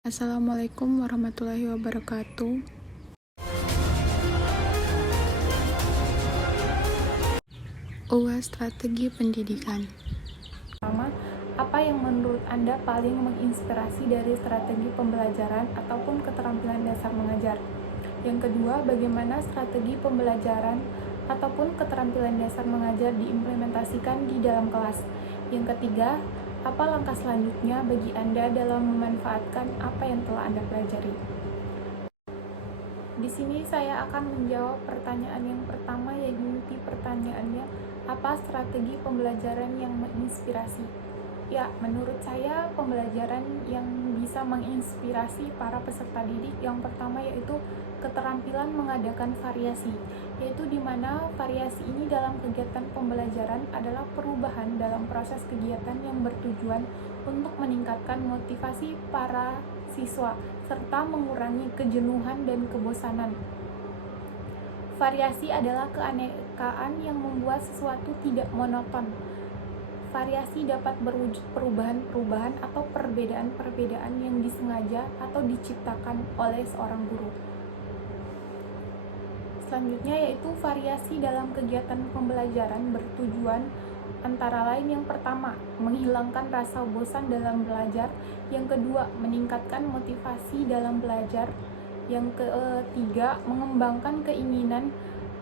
Assalamualaikum warahmatullahi wabarakatuh. Strategi pendidikan. Pertama, apa yang menurut Anda paling menginspirasi dari strategi pembelajaran ataupun keterampilan dasar mengajar? Yang kedua, bagaimana strategi pembelajaran ataupun keterampilan dasar mengajar diimplementasikan di dalam kelas? Yang ketiga, apa langkah selanjutnya bagi Anda dalam memanfaatkan apa yang telah Anda pelajari? Di sini saya akan menjawab pertanyaan yang pertama, yaitu inti pertanyaannya, apa strategi pembelajaran yang menginspirasi? Ya, menurut saya pembelajaran yang bisa menginspirasi para peserta didik yang pertama yaitu keterampilan mengadakan variasi, yaitu di mana variasi ini dalam kegiatan pembelajaran adalah perubahan dalam proses kegiatan yang bertujuan untuk meningkatkan motivasi para siswa serta mengurangi kejenuhan dan kebosanan. Variasi adalah keanekaan yang membuat sesuatu tidak monoton. Variasi dapat berwujud perubahan-perubahan atau perbedaan-perbedaan yang disengaja atau diciptakan oleh seorang guru. Selanjutnya yaitu variasi dalam kegiatan pembelajaran bertujuan antara lain yang pertama, menghilangkan rasa bosan dalam belajar, yang kedua, meningkatkan motivasi dalam belajar, yang ketiga, mengembangkan keinginan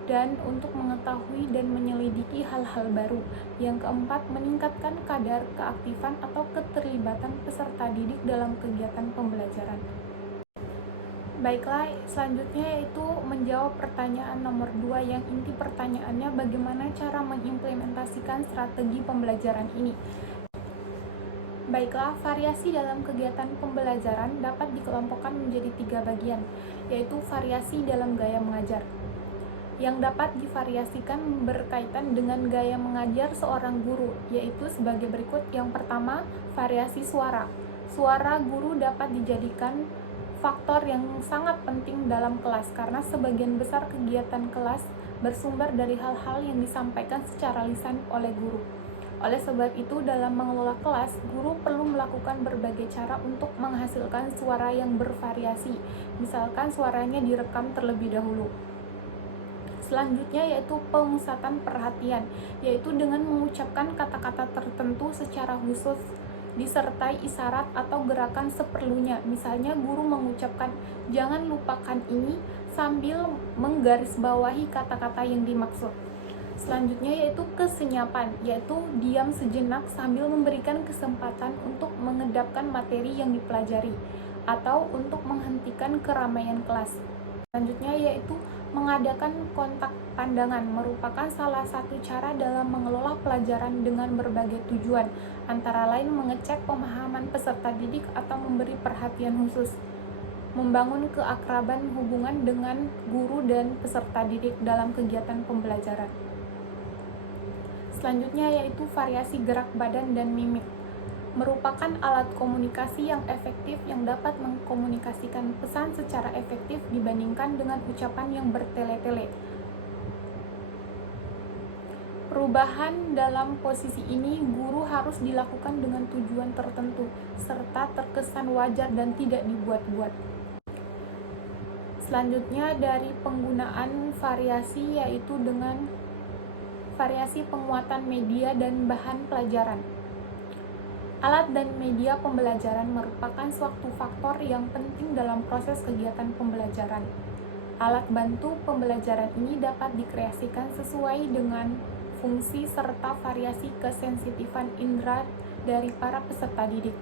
dan untuk mengetahui dan menyelidiki hal-hal baru, yang keempat, meningkatkan kadar keaktifan atau keterlibatan peserta didik dalam kegiatan pembelajaran. Baiklah, selanjutnya yaitu menjawab pertanyaan nomor 2 yang inti pertanyaannya bagaimana cara mengimplementasikan strategi pembelajaran ini. Baiklah, variasi dalam kegiatan pembelajaran dapat dikelompokkan menjadi 3 bagian, yaitu variasi dalam gaya mengajar. Yang dapat divariasikan berkaitan dengan gaya mengajar seorang guru, yaitu sebagai berikut. Yang pertama, variasi suara. Suara guru dapat dijadikan faktor yang sangat penting dalam kelas karena sebagian besar kegiatan kelas bersumber dari hal-hal yang disampaikan secara lisan oleh guru. Oleh sebab itu, dalam mengelola kelas, guru perlu melakukan berbagai cara untuk menghasilkan suara yang bervariasi. Misalkan suaranya direkam terlebih dahulu. Selanjutnya yaitu pemusatan perhatian, yaitu dengan mengucapkan kata-kata tertentu secara khusus disertai isyarat atau gerakan seperlunya. Misalnya guru mengucapkan jangan lupakan ini sambil menggarisbawahi kata-kata yang dimaksud. Selanjutnya yaitu kesenyapan, yaitu diam sejenak sambil memberikan kesempatan untuk mengedapkan materi yang dipelajari atau untuk menghentikan keramaian kelas. Selanjutnya yaitu mengadakan kontak pandangan, merupakan salah satu cara dalam mengelola pelajaran dengan berbagai tujuan, antara lain mengecek pemahaman peserta didik atau memberi perhatian khusus, membangun keakraban hubungan dengan guru dan peserta didik dalam kegiatan pembelajaran. Selanjutnya yaitu variasi gerak badan dan mimik, merupakan alat komunikasi yang efektif yang dapat mengkomunikasikan pesan secara efektif dibandingkan dengan ucapan yang bertele-tele. Perubahan dalam posisi ini guru harus dilakukan dengan tujuan tertentu, serta terkesan wajar dan tidak dibuat-buat. Selanjutnya dari penggunaan variasi yaitu dengan variasi penguatan media dan bahan pelajaran. Alat dan media pembelajaran merupakan suatu faktor yang penting dalam proses kegiatan pembelajaran. Alat bantu pembelajaran ini dapat dikreasikan sesuai dengan fungsi serta variasi kesensitifan indera dari para peserta didik.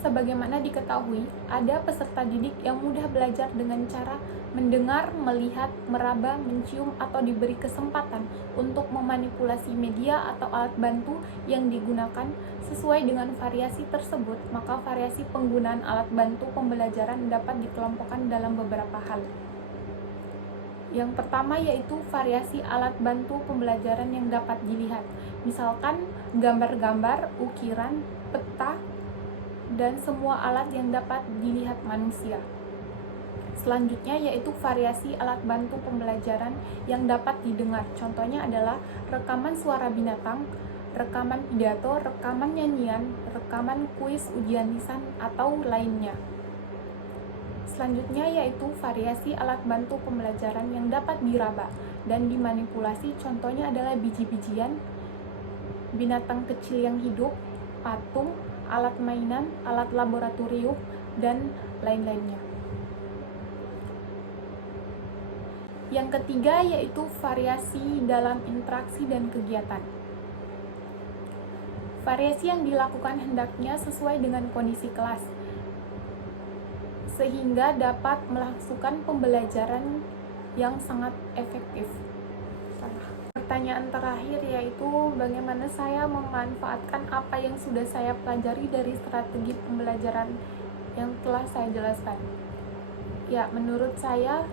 Sebagaimana diketahui, ada peserta didik yang mudah belajar dengan cara mendengar, melihat, meraba, mencium, atau diberi kesempatan untuk memanipulasi media atau alat bantu yang digunakan. Sesuai dengan variasi tersebut, maka variasi penggunaan alat bantu pembelajaran dapat dikelompokkan dalam beberapa hal. Yang pertama yaitu variasi alat bantu pembelajaran yang dapat dilihat, misalkan gambar-gambar, ukiran, peta, dan semua alat yang dapat dilihat manusia. Selanjutnya yaitu variasi alat bantu pembelajaran yang dapat didengar. Contohnya adalah rekaman suara binatang, rekaman pidato, rekaman nyanyian, rekaman kuis, ujian lisan, atau lainnya. Selanjutnya yaitu variasi alat bantu pembelajaran yang dapat diraba dan dimanipulasi. Contohnya adalah biji-bijian, binatang kecil yang hidup, patung, alat mainan, alat laboratorium, dan lain-lainnya. Yang ketiga yaitu variasi dalam interaksi dan kegiatan. Variasi yang dilakukan hendaknya sesuai dengan kondisi kelas, sehingga dapat melakukan pembelajaran yang sangat efektif. Pertanyaan terakhir yaitu bagaimana saya memanfaatkan apa yang sudah saya pelajari dari strategi pembelajaran yang telah saya jelaskan. Ya, menurut saya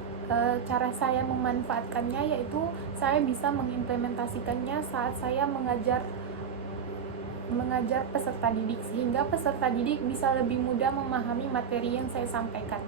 cara saya memanfaatkannya yaitu saya bisa mengimplementasikannya saat saya mengajar peserta didik, sehingga peserta didik bisa lebih mudah memahami materi yang saya sampaikan.